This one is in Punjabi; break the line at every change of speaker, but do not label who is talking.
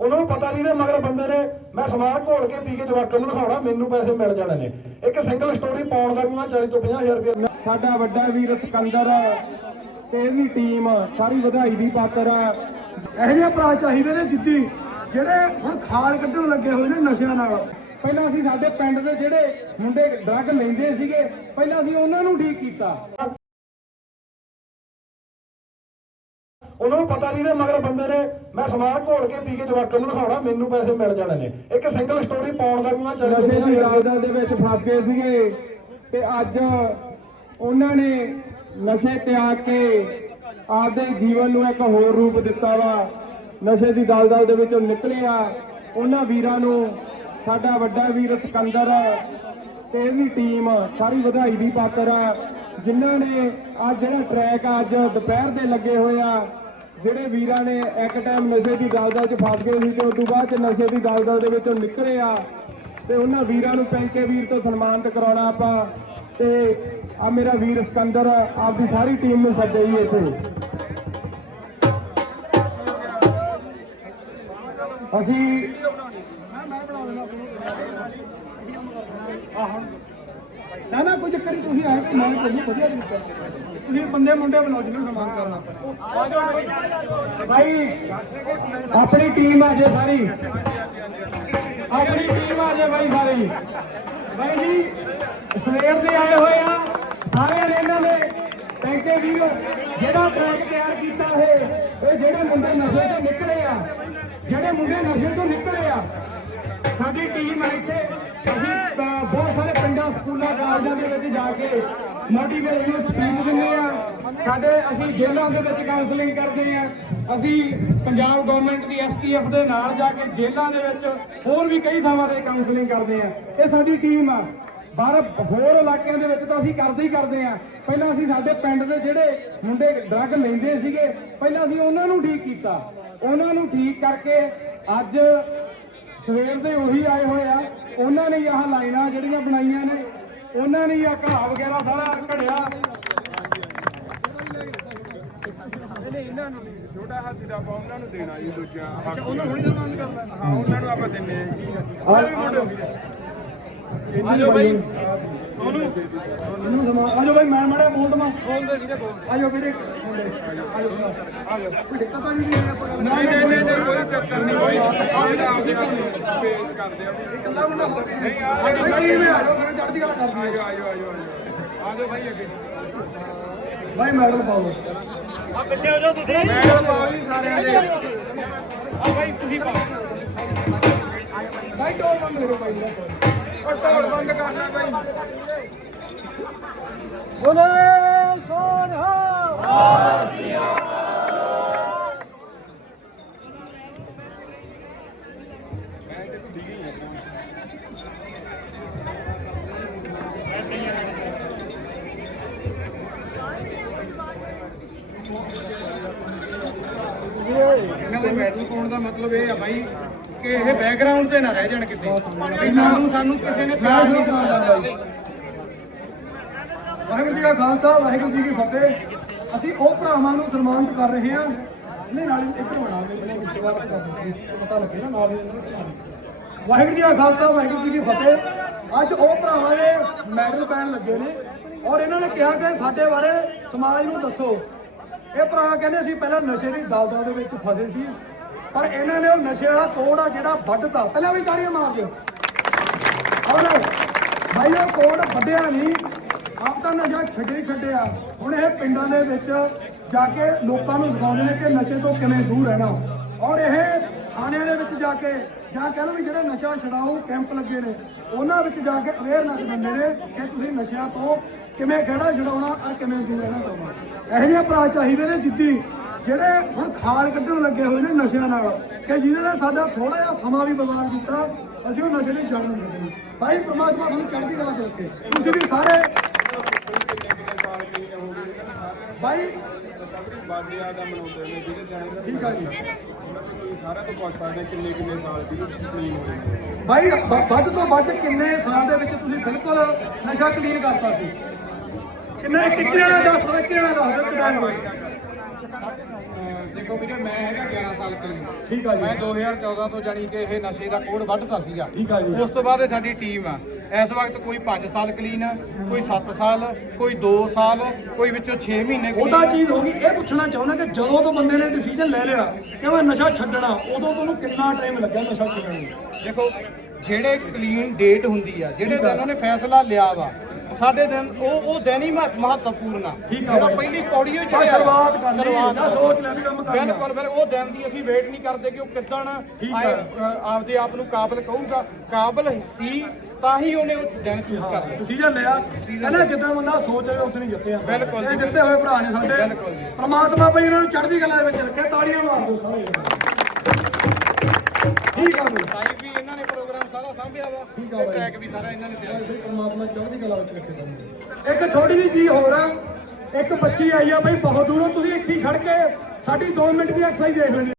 ਉਹਨਾਂ ਨੂੰ ਪਤਾ ਨਹੀਂ ਨੇ ਮਗਰ ਬੰਦੇ ਨੇ ਮੈਂ ਸਮਾਨ ਘੋਲ ਕੇ ਪੀ ਕੇ ਜਵਾਕਾਂ ਨੂੰ ਦਿਖਾਉਣਾ, ਮੈਨੂੰ ਪੈਸੇ ਮਿਲ ਜਾਣੇ ਨੇ। ਇੱਕ ਸਿੰਗਲ ਸਟੋਰੀ ਪਾਉਣ ਦਾ ਵੀ ਮੈਂ 40 ਤੋਂ 50000 ਰੁਪਏ
ਸਾਡਾ ਵੱਡਾ ਵੀਰ ਸਿਕੰਦਰ ਤੇ ਇਹਦੀ ਟੀਮ ਸਾਰੀ ਵਧਾਈ ਦੀ ਪਾਤਰ ਆ।
ਇਹੋ ਜਿਹੇ ਭਰਾ ਚਾਹੀਦੇ ਨੇ ਜਿੱਦੀ ਜਿਹੜੇ ਹੁਣ ਖਾਲ ਕੱਢਣ ਲੱਗੇ ਹੋਏ ਨੇ ਨਸ਼ਿਆਂ ਨਾਲ।
ਪਹਿਲਾਂ ਅਸੀਂ ਸਾਡੇ ਪਿੰਡ ਦੇ ਜਿਹੜੇ ਮੁੰਡੇ ਡਰੱਗ ਲੈਂਦੇ ਸੀਗੇ, ਪਹਿਲਾਂ ਅਸੀਂ ਉਹਨਾਂ ਨੂੰ ਠੀਕ ਕੀਤਾ।
ਉਹਨਾਂ ਨੂੰ ਪਤਾ ਨਹੀਂ ਨੇ ਮਗਰ ਬੰਦੇ ਨੇ ਮੈਂ ਸਮਾਨ ਘੋਲ ਕੇ ਪੀ ਕੇ ਜਵਾਕਾਂ ਨੂੰ ਦਿਖਾਉਣਾ ਮੈਨੂੰ ਪੈਸੇ ਮਿਲ ਜਾਣੇ ਨੇ। ਇੱਕ ਸਿੰਗਲ ਸਟੋਰੀ ਪਾਉਣ ਦਾ ਵੀ ਮੈਂ 40 ਤੋਂ
ਨਸ਼ੇ ਦੀ
50000 ਰੁਪਏ
ਦਲਦਲ ਦੇ ਵਿੱਚ ਫਸ ਗਏ ਸੀਗੇ ਤੇ ਅੱਜ ਉਹਨਾਂ ਨੇ ਨਸ਼ੇ ਤਿਆਗ ਕੇ ਆਪਦੇ ਜੀਵਨ ਨੂੰ ਇੱਕ ਹੋਰ ਰੂਪ ਦਿੱਤਾ ਵਾ। ਨਸ਼ੇ ਦੀ ਦਲਦਲ ਦੇ ਵਿੱਚੋਂ ਨਿਕਲੇ ਆ ਉਹਨਾਂ ਵੀਰਾਂ ਨੂੰ ਸਾਡਾ ਵੱਡਾ ਵੀਰ ਸਿਕੰਦਰ ਤੇ ਇਹਦੀ ਟੀਮ ਸਾਰੀ ਵਧਾਈ ਦੀ ਪਾਤਰ ਆ। ਜਿਨ੍ਹਾਂ ਨੇ ਅੱਜ ਜਿਹੜਾ ਟਰੈਕ ਆ ਅੱਜ ਦੁਪਹਿਰ ਦੇ ਲੱਗੇ ਹੋਏ ਆ ਜਿਹੜੇ ਵੀਰਾਂ ਨੇ ਇੱਕ ਟਾਈਮ ਨਸ਼ੇ ਦੀ ਦਲਦਲ 'ਚ ਫਸ ਗਏ ਸੀ ਤੇ ਉਸ ਤੋਂ ਬਾਅਦ ਨਸ਼ੇ ਦੀ ਦਲਦਲ ਦੇ ਵਿੱਚੋਂ ਨਿਕਲੇ ਆ ਤੇ ਉਹਨਾਂ ਵੀਰਾਂ ਨੂੰ ਪੈਂਕੇ ਵੀਰ ਤੋਂ ਸਨਮਾਨਿਤ ਕਰਾਉਣਾ ਆਪਾਂ ਤੇ ਆ ਮੇਰਾ ਵੀਰ ਸਿਕੰਦਰ ਆਪਦੀ ਸਾਰੀ ਟੀਮ ਨੂੰ ਸੱਦੇ ਹੀ ਇੱਥੇ। ਅਸੀਂ
ਨਾ ਨਾ ਕੋਈ ਚੱਕਰ ਨਹੀਂ ਤੁਸੀਂ ਆਏ ਕਿ ਮੈਂ ਕੋਈ ਵਧੀਆ ਤਰੀਕਾ ਤੁਸੀਂ ਬੰਦੇ ਮੁੰਡੇ ਬੁਲਾਓ ਜਿਹਨੂੰ ਸਨਮਾਨ ਕਰਨਾ।
ਭਾਈ ਆਪਣੀ ਟੀਮ ਆ ਜੇ ਸਾਰੀ। ਆਪਣੀ ਟੀਮ ਆ ਜੇ ਭਾਈ ਸਾਰੀ। ਭਾਈ ਜੀ, ਸਵੇਰ ਦੇ ਆਏ ਹੋਏ ਆ ਸਾਰਿਆਂ ਨੇ ਇਹਨਾਂ ਨੇ ਪੈਂਕੇ ਵੀਰ। ਜਿਹੜਾ ਟਰੈਕ ਤਿਆਰ ਕੀਤਾ ਹੈ ਇਹ ਜਿਹੜੇ ਮੁੰਡੇ ਨਸ਼ੇ ਤੋਂ ਨਿਕਲੇ ਆ, ਜਿਹੜੇ ਮੁੰਡੇ ਨਸ਼ੇ ਤੋਂ ਨਿਕਲੇ ਆ, ਸਾਡੀ ਟੀਮ ਆ ਇੱਥੇ। ਅਸੀਂ ਬਹੁਤ ਸਾਰੇ ਪਿੰਡਾਂ ਸਕੂਲਾਂ, ਕਾਲਜਾਂ ਦੇ ਵਿੱਚ ਜਾ ਕੇ ਮੋਟੀਵੇਸ਼ਨਲ ਸਪੀਚ ਦਿੰਦੇ ਆ। ਸਾਡੇ ਅਸੀਂ ਜੇਲ੍ਹਾਂ ਦੇ ਵਿੱਚ ਕਾਉਂਸਲਿੰਗ ਕਰਦੇ ਆ। ਅਸੀਂ ਪੰਜਾਬ ਗਵਰਨਮੈਂਟ ਦੀ ਐਸਟੀਐਫ ਦੇ ਨਾਲ ਜਾ ਕੇ ਜੇਲ੍ਹਾਂ ਦੇ ਵਿੱਚ ਹੋਰ ਵੀ ਕਈ ਥਾਵਾਂ ਤੇ ਕਾਉਂਸਲਿੰਗ ਕਰਦੇ ਆ। ਇਹ ਸਾਡੀ ਟੀਮ ਆ। ਬਾਹਰ ਹੋਰ ਇਲਾਕਿਆਂ ਦੇ ਵਿੱਚ ਤਾਂ ਅਸੀਂ ਕਰਦੇ ਹੀ ਕਰਦੇ ਆ। ਪਹਿਲਾਂ ਅਸੀਂ ਸਾਡੇ ਪਿੰਡ ਦੇ ਜਿਹੜੇ ਮੁੰਡੇ ਡਰੱਗ ਲੈਂਦੇ ਸੀਗੇ, ਪਹਿਲਾਂ ਅਸੀਂ ਉਹਨਾਂ ਨੂੰ ਠੀਕ ਕੀਤਾ। ਉਹਨਾਂ ਨੂੰ ਠੀਕ ਕਰਕੇ ਅੱਜ ਸਵੇਰ ਦੇ ਉਹੀ ਆਏ ਹੋਏ ਆ। ਉਹਨਾਂ ਨੇ ਆਹ ਲਾਈਨਾਂ ਜਿਹੜੀਆਂ ਬਣਾਈਆਂ ਨੇ ਉਹਨਾਂ ਨੇ ਆ ਘਾਹ ਵਗੈਰਾ ਸਾਰਾ ਘੜਿਆ।
ਛੋਟਾ ਹਾਥੀ ਦਾ ਆਪਾਂ ਉਹਨਾਂ ਨੂੰ ਦੇਣਾ ਜੀ ਦੂਜਾ ਅੱਛਾ ਉਹਨਾਂ ਹੁਣੀ ਸਨਮਾਨ ਕਰਨਾ ਹਾਂ ਉਹਨਾਂ ਨੂੰ ਆਪਾਂ ਦਿੰਨੇ ਆ ਜੀ
ਆਜੋ ਭਾਈ ਆਜੋ ਭਾਈ ਮੈਂ ਮੜਾ ਬੋਲ ਦਮਾ ਆਜੋ ਵੀਰੇ ਮੁੰਡੇ ਆਜੋ ਆਜੋ ਕੋਈ ਦਿੱਕਤ ਤਾਂ ਨਹੀਂ ਹੈ ਆਪਾਂ ਗੱਲ
ਨਹੀਂ ਨਹੀਂ ਨਹੀਂ ਨਹੀਂ, ਕੋਈ ਚੱਕਰ ਨਹੀਂ ਕੋਈ ਇਹ ਤਾਂ ਆਪਦੇ ਆਪ ਨੂੰ ਪੇਸ਼ ਕਰਦੇ ਆ ਵੀ
ਇਕੱਲਾ ਮੁੰਡਾ ਹੋ
ਨਹੀਂ ਆ
ਆਜੋ ਭਾਈ ਮੈਂ ਆਜੋ ਫਿਰ ਚੜ੍ਹਦੀ ਕਲਾ ਕਰਦੀ
ਆਜੋ ਆਜੋ ਆਜੋ ਆਜੋ ਆਜੋ ਭਾਈ ਅੱਗੇ
ਭਾਈ ਮੈਡਮ ਪਾਓ
ਪਾਓ ਜੀ ਸਾਰਿਆਂ ਦੇ
ਭਾਈ ਟੋਲ ਬੰਦ ਕਰੋ ਭਾਈ
ਉਹ ਢੋਲ ਬੰਦ ਕਰਨਾ ਭਾਈ
ਬੋਲੇ ਸੋਨਹਾ
ਇਹਨਾਂ ਦੇ ਮੈਡਲ ਪਾਉਣ ਦਾ ਮਤਲਬ ਇਹ ਆ ਬਾਈ। ਕਿ ਇਹ ਬੈਕਗ੍ਰਾਉਂਡ ਤੇ ਨਾ ਰਹਿ ਜਾਣ ਕਿਤੇ। ਵੀ ਸਾਨੂੰ ਸਾਨੂੰ ਕਿਸੇ ਨੇ ਪਿਆਰ ਨਹੀਂ ਕਰਨਾ
ਵਾਹਿਗੁਰੂ ਜੀ ਕਾ ਖਾਲਸਾ, ਵਾਹਿਗੁਰੂ ਜੀ ਕੀ ਫਤਿਹ। ਅਸੀਂ ਉਹ ਭਰਾਵਾਂ ਨੂੰ ਸਨਮਾਨਿਤ ਕਰ ਰਹੇ ਹਾਂ। ਨਹੀਂ, ਨਾਲ ਇੱਧਰ ਬਣਾ ਦੇ ਇਹਨੇ ਵਿੱਚ ਵਾਰ ਪਤਾ ਲੱਗੇ ਨਾ, ਨਾਲ ਇਹਨਾਂ ਨੂੰ ਵਾਹਿਗੁਰੂ ਜੀ ਕਾ ਖਾਲਸਾ, ਵਾਹਿਗੁਰੂ ਜੀ ਕੀ ਫਤਿਹ। ਅੱਜ ਉਹ ਭਰਾਵਾਂ ਦੇ ਮੈਡਲ ਪੈਣ ਲੱਗੇ ਨੇ ਔਰ ਇਹਨਾਂ ਨੇ ਕਿਹਾ ਕਿ ਸਾਡੇ ਬਾਰੇ ਸਮਾਜ ਨੂੰ ਦੱਸੋ। ਇਹ ਭਰਾ ਕਹਿੰਦੇ ਅਸੀਂ ਪਹਿਲਾਂ ਨਸ਼ੇ ਦੀ ਦਲਦਲ ਦੇ ਵਿੱਚ ਫਸੇ ਸੀ। ਪਰ ਇਹਨਾਂ ਨੇ ਉਹ ਨਸ਼ੇ ਵਾਲਾ ਕੋੜ ਆ ਜਿਹੜਾ ਵੱਢਤਾ। ਪਹਿਲਾਂ ਵੀ ਤਾੜੀਆਂ ਮਾਰ ਦਿਓ ਔਰ ਭਾਈ ਉਹ ਕੋਡ ਵੱਢਿਆ ਨਹੀਂ। ਆਪ ਤਾਂ ਨਸ਼ਾ ਛੱਡੇ ਹੀ ਛੱਡਿਆ। ਹੁਣ ਇਹ ਪਿੰਡਾਂ ਦੇ ਵਿੱਚ ਜਾ ਕੇ ਲੋਕਾਂ ਨੂੰ ਸਿਖਾਉਂਦੇ ਨੇ ਕਿ ਨਸ਼ੇ ਤੋਂ ਕਿਵੇਂ ਦੂਰ ਰਹਿਣਾ। ਔਰ ਇਹ ਥਾਣਿਆਂ ਦੇ ਵਿੱਚ ਜਾ ਕੇ ਜਾਂ ਕਹਿ ਲਓ ਵੀ ਜਿਹੜੇ ਨਸ਼ਾ ਛਡਾਊ ਕੈਂਪ ਲੱਗੇ ਨੇ, ਉਹਨਾਂ ਵਿੱਚ ਜਾ ਕੇ ਅਵੇਅਰਨੈਸ ਦਿੰਦੇ ਨੇ ਕਿ ਤੁਸੀਂ ਨਸ਼ਿਆਂ ਤੋਂ ਕਿਵੇਂ ਖੜਾ ਛਡਾਉਣਾ ਔਰ ਕਿਵੇਂ ਦੂਰ ਰਹਿਣਾ ਚਾਹੁੰਦਾ ਇਹੋ ਜਿਹੇ ਭਰਾ ਚਾਹੀਦੇ ਨੇ ਜਿੱਦੀ ਜਿਹੜੇ ਹੁਣ ਖਾਲ ਕੱਢਣ ਲੱਗੇ ਹੋਏ ਨੇ ਨਸ਼ਿਆਂ ਨਾਲ, ਕਿ ਜਿਹਦੇ ਨਾਲ ਸਾਡਾ ਥੋੜਾ ਜਿਹਾ ਸਮਾਂ ਵੀ ਬਰਬਾਦ ਕੀਤਾ, ਅਸੀਂ ਉਹ ਨਸ਼ੇ ਨੂੰ ਜੜ ਦਿੰਦੇ ਦੇਣੀ ਭਾਈ ਪ੍ਰਮਾਤਮਾ ਤੁਹਾਨੂੰ ਚੜ੍ਹਦੀ ਕਲਾ ਚ ਰੱਖੇ। ਤੁਸੀਂ ਵੀ ਸਾਰੇ ਭਾਈ
ਬਾਦਿਆ ਦਾ ਮਨਾਉਂਦੇ ਨੇ ਜਿਹਦੇ ਜਾਣੇ
ਠੀਕ ਆ ਜੀ।
ਸਾਰਾ ਤੋਂ ਪੁੱਛ ਸਕਦੇ ਕਿੰਨੇ ਕਿੰਨੇ ਸਾਲ ਦੀ ਕਲੀਨ ਹੋਈ
ਵ- ਵੱਧ ਤੋਂ ਵੱਧ ਕਿੰਨੇ ਸਾਲ ਦੇ ਵਿੱਚ ਤੁਸੀਂ ਬਿਲਕੁਲ ਨਸ਼ਾ ਕਲੀਨ ਕਰਤਾ ਸੀ? ਕਿੰਨੇ ਇੱਕ ਇੱਕ ਜਣਾ ਦੱਸ ਦਿਓ ਇੱਕ ਜਣਾ ਦੱਸ ਦਿਓ ਕਿੰਨਾ ਹੋਇਆ
ਅਹ ਦੇਖੋ ਦੇਖੋ ਵੀਰੇ ਮੈਂ ਹੈਗਾ 11 ਸਾਲ ਕਲੀਨ
ਠੀਕ ਆ ਜੀ।
ਮੈਂ 2014 ਤੋਂ ਜਾਣੀ ਕਿ ਇਹ ਨਸ਼ੇ ਦਾ ਕੋਡ ਵੱਢਦਾ ਸੀਗਾ।
ਠੀਕ ਆ ਜੀ।
ਉਸ ਤੋਂ ਬਾਅਦ ਸਾਡੀ ਟੀਮ ਆ। ਇਸ ਵਕਤ ਕੋਈ 5 ਸਾਲ ਕਲੀਨ ਕੋਈ 7 ਸਾਲ ਕੋਈ 2 ਸਾਲ ਕੋਈ ਵਿੱਚੋਂ 6 ਮਹੀਨੇ
ਉਹਦਾ
clean ਆ।
ਚੀਜ਼ ਹੋ ਗਈ ਇਹ ਪੁੱਛਣਾ ਚਾਹੁੰਦਾ ਕਿ ਜਦੋਂ ਤੋਂ ਬੰਦੇ ਨੇ ਡਿਸੀਜਨ ਲੈ ਲਿਆ ਕਿ ਮੈਂ ਨਸ਼ਾ ਛੱਡਣਾ ਉਦੋਂ ਤੋਂ ਉਹਨੂੰ ਕਿੰਨਾ ਟਾਈਮ ਲੱਗਿਆ ਨਸ਼ਾ ਛੱਡਣ ਨੂੰ
ਦੇਖੋ ਜਿਹੜੇ ਕਲੀਨ ਡੇਟ ਹੁੰਦੀ ਆ ਜਿਹੜੇ ਦਿਨ ਉਹਨੇ ਫੈਸਲਾ ਲਿਆ ਵਾ ਸਾਡੇ ਦਿਨ ਉਹ ਉਹ ਦਿਨ ਹੀ ਮਹ- ਮਹੱਤਵਪੂਰਨ ਆ।
ਠੀਕ ਆ
ਜਿਹੜਾ
ਬਾਈ।
ਪਹਿਲੀ ਪੌੜੀ ਉਹ
ਬਸ ਸ਼ੁਰੂਆਤ ਕਰਨੀ ਹੈ, ਜਾਂ ਸੋਚ ਲੈ ਵੀ ਕੰਮ ਕਰਨਾ।
ਬਿਲਕੁਲ ਫਿਰ ਉਹ ਦਿਨ ਦੀ ਅਸੀਂ ਵੇਟ ਨਹੀਂ ਕਰਦੇ ਕਿ ਉਹ ਕਿੱਦਣ
ਠੀਕ
ਆਏ,
ਆ।
ਅ, ਆਪਦੇ ਆਪ ਨੂੰ ਕਾਬਲ ਕਹੂਗਾ ਕਾਬਲ ਸੀ ਤਾਂ ਹੀ ਉਹਨੇ ਉਹ ਦਿਨ ਚੂਜ਼ ਕਰ ਲਿਆ।
ਡਿਸੀਜਨ ਲਿਆ। ਕਹਿੰਦਾ ਜਿੱਦਾਂ ਬੰਦਾ ਸੋਚ ਉਦੋਂ ਹੀ ਜਿੱਤੇ ਆ
ਬਿਲਕੁਲ ਜੀ।
ਇਹ ਜਿੱਤੇ ਹੋਏ ਭਰਾ ਨੇ ਸਾਡੇ।
ਬਿਲਕੁਲ ਜੀ।
ਪ੍ਰਮਾਤਮਾ ਭਾਈ ਇਹਨਾਂ ਨੂੰ ਚੜ੍ਹਦੀ ਕਲਾ ਦੇ ਵਿੱਚ ਰੱਖੇ ਤਾੜੀਆਂ ਮਾਰ ਦਿਓ ਸਾਰੇ। ਠੀਕ ਆ ਬਈ।
ਸਾਈ ਵੀ ਇਹਨਾਂ ਨੇ ਸਾਰਾ ਸਾਂਭਿਆ ਵਾ।
ਠੀਕ ਆ
ਤੇ
ਬਾਈ।
ਟਰੈਕ ਵੀ ਸਾਰਾ ਇਹਨਾਂ ਨੇ ਤਿਆਰ ਕੀਤਾ।
ਪਰਮਾਤਮਾ ਚੜ੍ਹਦੀ ਕਲਾ ਵਿੱਚ ਰੱਖੇ ਤੁਹਾਨੂੰ ਇੱਕ ਛੋਟੀ ਜਿਹੀ ਚੀਜ਼ ਹੋਰ ਆ। ਇੱਕ ਬੱਚੀ ਆਈ ਆ ਬਈ ਬਹੁਤ ਦੂਰੋਂ। ਤੁਸੀਂ ਇੱਥੇ ਖੜ ਕੇ ਸਾਡੀ 2 ਮਿੰਟ ਦੀ ਐਕਸਰਸਾਈਜ਼ ਦੇਖ ਲੈਣੀ